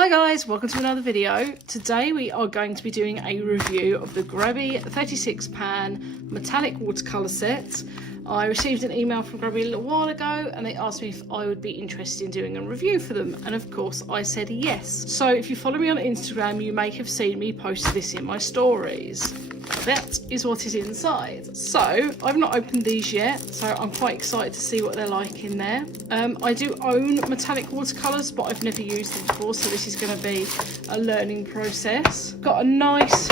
Hi guys, welcome to another video. Today we are going to be doing a review of the Grabie 36 pan metallic watercolour set. I received an email from Grabie a little while ago and they asked me if I would be interested in doing a review for them, and of course I said yes. So if you follow me on Instagram, you may have seen me post this in my stories. That is what is inside. So I've not opened these yet, so I'm quite excited to see what they're like in there. I do own metallic watercolours, but I've never used them before, so this is going to be a learning process. Got a nice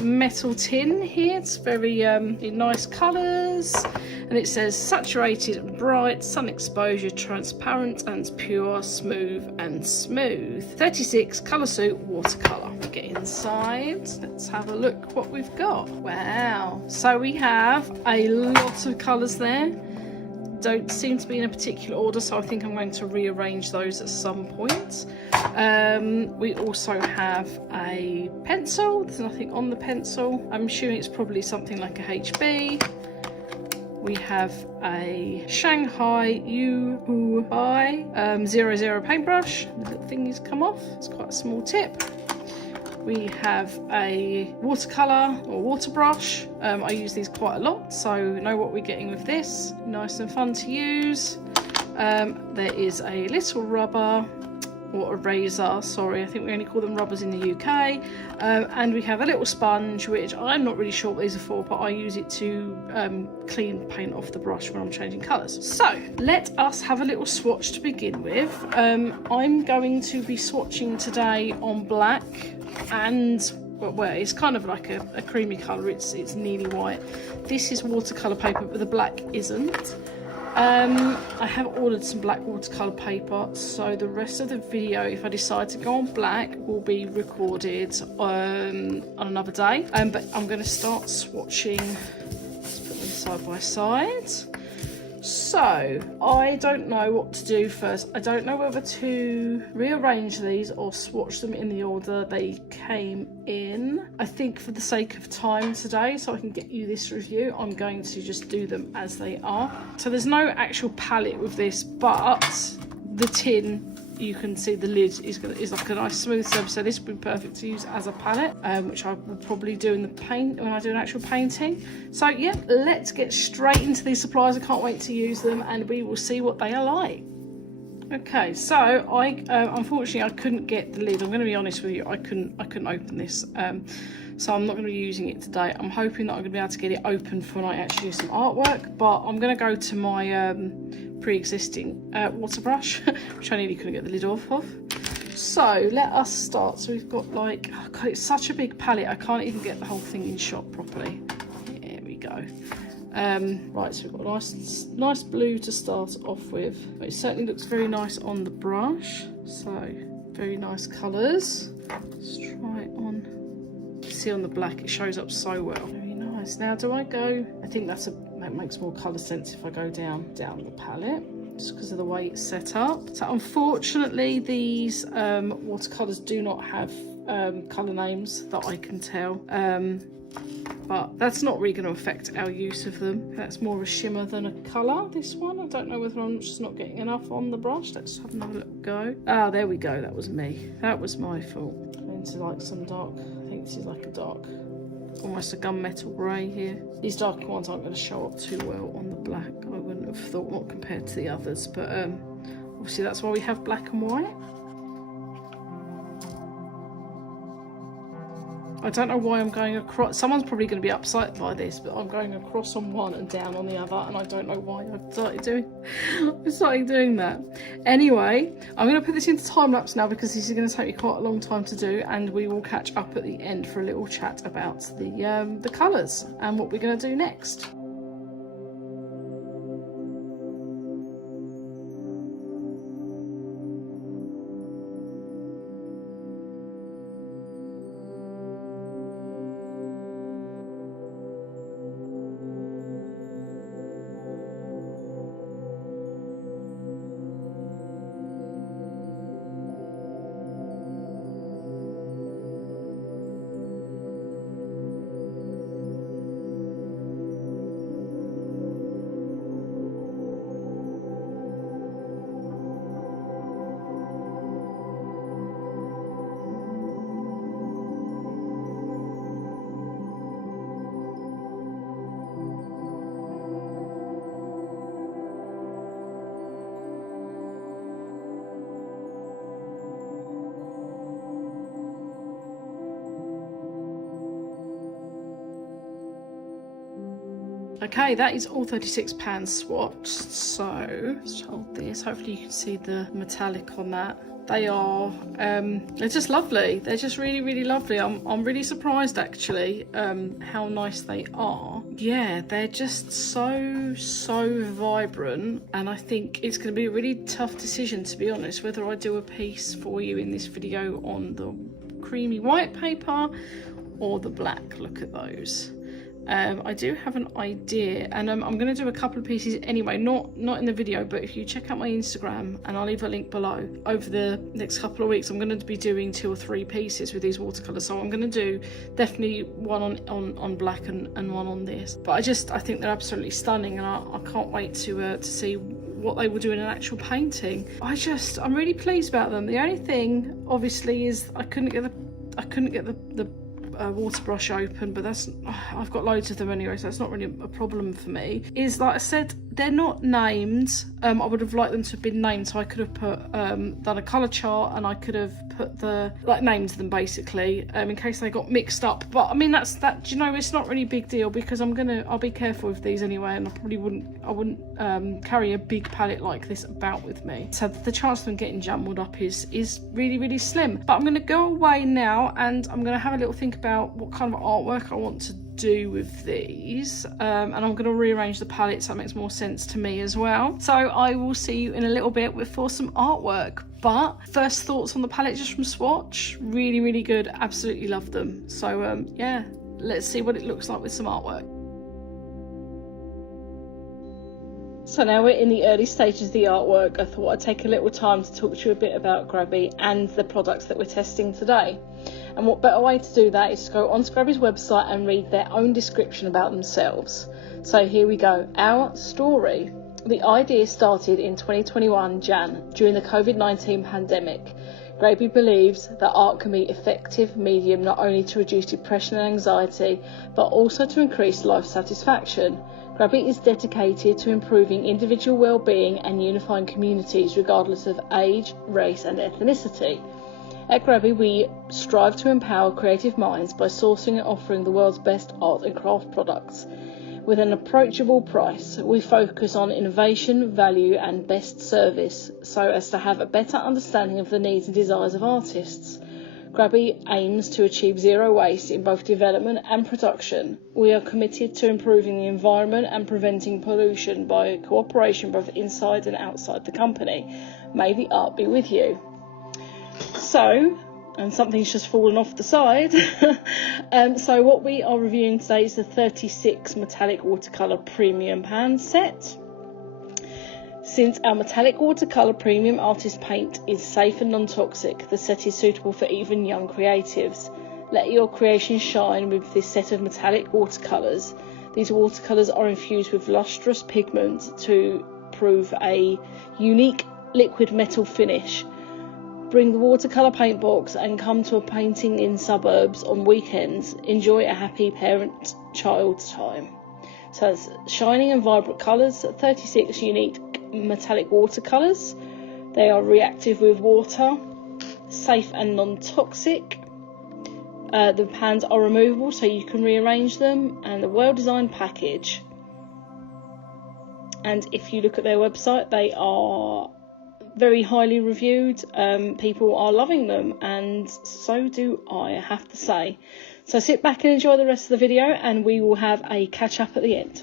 metal tin here. It's very in nice colours, and it says saturated, bright, sun exposure, transparent and pure, smooth and smooth. 36 colour suit watercolour. Get inside, let's have a look what we've got. Wow, so we have a lot of colours there. Don't seem to be in a particular order, so I think I'm going to rearrange those at some point. We also have a pencil. There's nothing on the pencil. I'm assuming it's probably something like a HB. We have a Shanghai UI 00 paintbrush. The little thingies come off. It's quite a small tip. We have a watercolour or water brush. I use these quite a lot, so know what we're getting with this. Nice and fun to use. There is a little rubber or eraser, sorry, I think we only call them rubbers in the UK. And we have a little sponge, which I'm not really sure what these are for, but I use it to clean paint off the brush when I'm changing colours. So let us have a little swatch to begin with. I'm going to be swatching today on black, and well, it's kind of like a creamy colour. It's nearly white. This is watercolour paper, but the black isn't. I have ordered some black watercolour paper, so the rest of the video, if I decide to go on black, will be recorded on another day. But I'm going to start swatching. Let's put them side by side. So I don't know what to do first. I don't know whether to rearrange these or swatch them in the order they came in. I think for the sake of time today, so I can get you this review, I'm going to just do them as they are. So there's no actual palette with this, but the tin, you can see the lid is like a nice smooth surface, so this would be perfect to use as a palette, which I will probably do in the paint when I do an actual painting. So yeah, let's get straight into these supplies. I can't wait to use them and we will see what they are like. Okay, so I unfortunately I couldn't get the lid. I'm going to be honest with you, I couldn't open this, so I'm not going to be using it today. I'm hoping that I'm going to be able to get it open for when I actually do some artwork, but I'm going to go to my pre-existing water brush, which I nearly couldn't get the lid off of. So let us start. So we've got like, oh God, it's such a big palette, I can't even get the whole thing in shot properly. There we go. Right, so we've got a nice blue to start off with. It certainly looks very nice on the brush, so very nice colours. Let's try it on. See on the black, it shows up so well. Very nice. Now do I go, I think that makes more colour sense if I go down the palette, just because of the way it's set up. So unfortunately these watercolours do not have colour names that I can tell. But that's not really going to affect our use of them. That's more of a shimmer than a colour, this one. I don't know whether I'm just not getting enough on the brush. Let's have another little go. Ah, there we go. That was me. That was my fault. Into like some dark, I think this is like a dark, almost a gunmetal grey here. These darker ones aren't going to show up too well on the black, I wouldn't have thought, not compared to the others. But obviously that's why we have black and white. I don't know why I'm going across. Someone's probably going to be upset by this, but I'm going across on one and down on the other, and I don't know why I started doing that. Anyway, I'm going to put this into time lapse now because this is going to take me quite a long time to do, and we will catch up at the end for a little chat about the colours and what we're going to do next. Okay, that is all £36 swatched. So let's hold this. Hopefully you can see the metallic on that. They are, they're just lovely. They're just really, really lovely. I'm really surprised actually how nice they are. Yeah, they're just so vibrant, and I think it's going to be a really tough decision, to be honest, whether I do a piece for you in this video on the creamy white paper or the black. Look at those. I do have an idea, and I'm going to do a couple of pieces anyway, not in the video, but if you check out my Instagram, and I'll leave a link below, over the next couple of weeks I'm going to be doing 2 or 3 pieces with these watercolours. So I'm going to do definitely one on black and one on this, but I think they're absolutely stunning, and I can't wait to see what they will do in an actual painting. I'm really pleased about them. The only thing obviously is I couldn't get the water brush open, but I've got loads of them anyway, so that's not really a problem for me. Is, like I said, they're not named. I would have liked them to have been named, so I could have put done a colour chart, and I could have put named them basically, in case they got mixed up. But I mean, you know, it's not really a big deal, because I'll be careful with these anyway, and I probably wouldn't carry a big palette like this about with me, so the chance of them getting jumbled up is really, really slim. But I'm going to go away now, and I'm going to have a little think about what kind of artwork I want to do with these, and I'm going to rearrange the palette so that makes more sense to me as well. So I will see you in a little bit for some artwork. But first thoughts on the palette just from swatch, really, really good. Absolutely love them. So yeah, let's see what it looks like with some artwork. So now we're in the early stages of the artwork. I thought I'd take a little time to talk to you a bit about Grabie and the products that we're testing today. And what better way to do that is to go onto Grabie's website and read their own description about themselves. So here we go. Our story. The idea started in 2021 Jan, during the COVID-19 pandemic. Grabie believes that art can be an effective medium not only to reduce depression and anxiety, but also to increase life satisfaction. Grabie is dedicated to improving individual well-being and unifying communities regardless of age, race and ethnicity. At Grabie, we strive to empower creative minds by sourcing and offering the world's best art and craft products. With an approachable price, we focus on innovation, value and best service so as to have a better understanding of the needs and desires of artists. Grabie aims to achieve zero waste in both development and production. We are committed to improving the environment and preventing pollution by cooperation both inside and outside the company. May the art be with you. So, and something's just fallen off the side. So what we are reviewing today is the 36 metallic watercolour premium pan set. Since our metallic watercolour premium artist paint is safe and non-toxic, the set is suitable for even young creatives. Let your creation shine with this set of metallic watercolours. These watercolours are infused with lustrous pigment to prove a unique liquid metal finish. Bring the watercolour paint box and come to a painting in suburbs on weekends. Enjoy a happy parent-child time. So it's shining and vibrant colours, 36 unique metallic watercolours. They are reactive with water, safe and non-toxic. The pans are removable so you can rearrange them, and a well-designed package. And if you look at their website, they are very highly reviewed. People are loving them, and so do I have to say. So sit back and enjoy the rest of the video, and we will have a catch up at the end.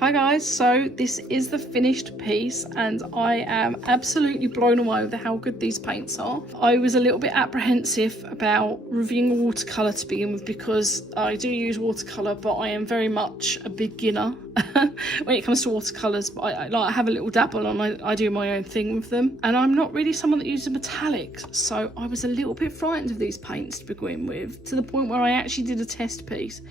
Hi guys, so this is the finished piece and I am absolutely blown away with how good these paints are. I was a little bit apprehensive about reviewing watercolour to begin with because I do use watercolour, but I am very much a beginner when it comes to watercolours. But I have a little dabble and I do my own thing with them, and I'm not really someone that uses metallics, so I was a little bit frightened of these paints to begin with, to the point where I actually did a test piece.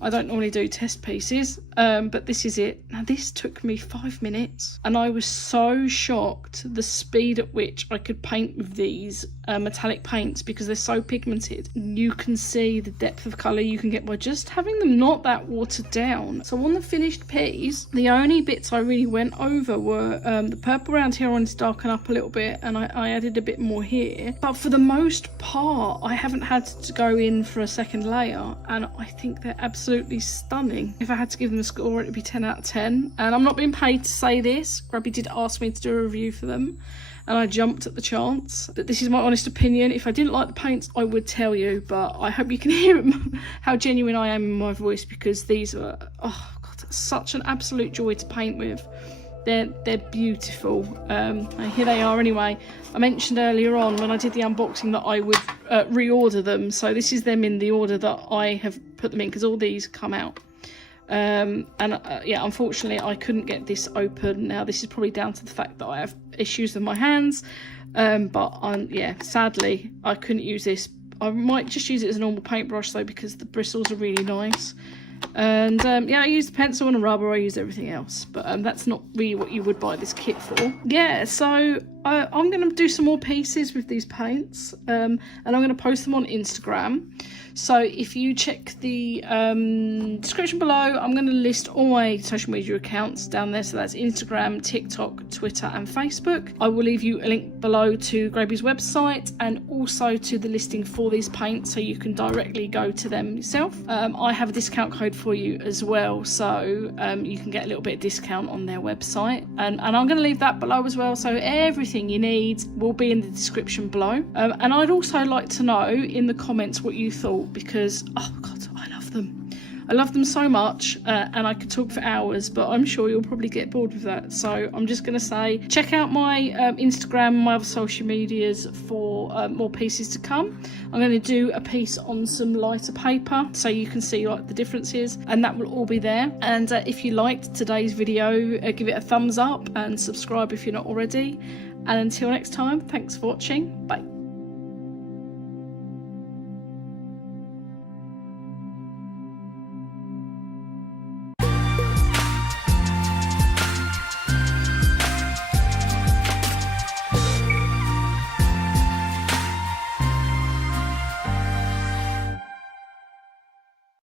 I don't normally do test pieces, but this is it. Now this took me 5 minutes and I was so shocked the speed at which I could paint with these metallic paints, because they're so pigmented. You can see the depth of colour you can get by just having them not that watered down. So on the finished piece, the only bits I really went over were the purple around here I wanted to darken up a little bit, and I added a bit more here. But for the most part, I haven't had to go in for a second layer, and I think they're absolutely stunning. If I had to give them a score, it would be 10 out of 10. And I'm not being paid to say this. Grabie did ask me to do a review for them, and I jumped at the chance. But this is my honest opinion. If I didn't like the paints, I would tell you, but I hope you can hear how genuine I am in my voice, because these are, oh God, such an absolute joy to paint with. They're beautiful. And here they are anyway. I mentioned earlier on when I did the unboxing that I would reorder them. So this is them in the order that I have put them in, because all these come out. Yeah, unfortunately I couldn't get this open. Now this is probably down to the fact that I have issues with my hands, but yeah, sadly I couldn't use this. I might just use it as a normal paintbrush though, because the bristles are really nice. And yeah, I used the pencil and a rubber, I used everything else, but that's not really what you would buy this kit for. Yeah, so I'm going to do some more pieces with these paints, and I'm going to post them on Instagram. So if you check the description below, I'm going to list all my social media accounts down there. So that's Instagram, TikTok, Twitter and Facebook. I will leave you a link below to Grabie's website and also to the listing for these paints, so you can directly go to them yourself. I have a discount code for you as well, so you can get a little bit of discount on their website. And I'm going to leave that below as well, so everything you need will be in the description below. And I'd also like to know in the comments what you thought, because oh God, I love them. I love them so much, and I could talk for hours, but I'm sure you'll probably get bored with that. So I'm just going to say, check out my Instagram and my other social medias for more pieces to come. I'm going to do a piece on some lighter paper so you can see like the differences, and that will all be there. And if you liked today's video, give it a thumbs up and subscribe if you're not already. And until next time, thanks for watching. Bye.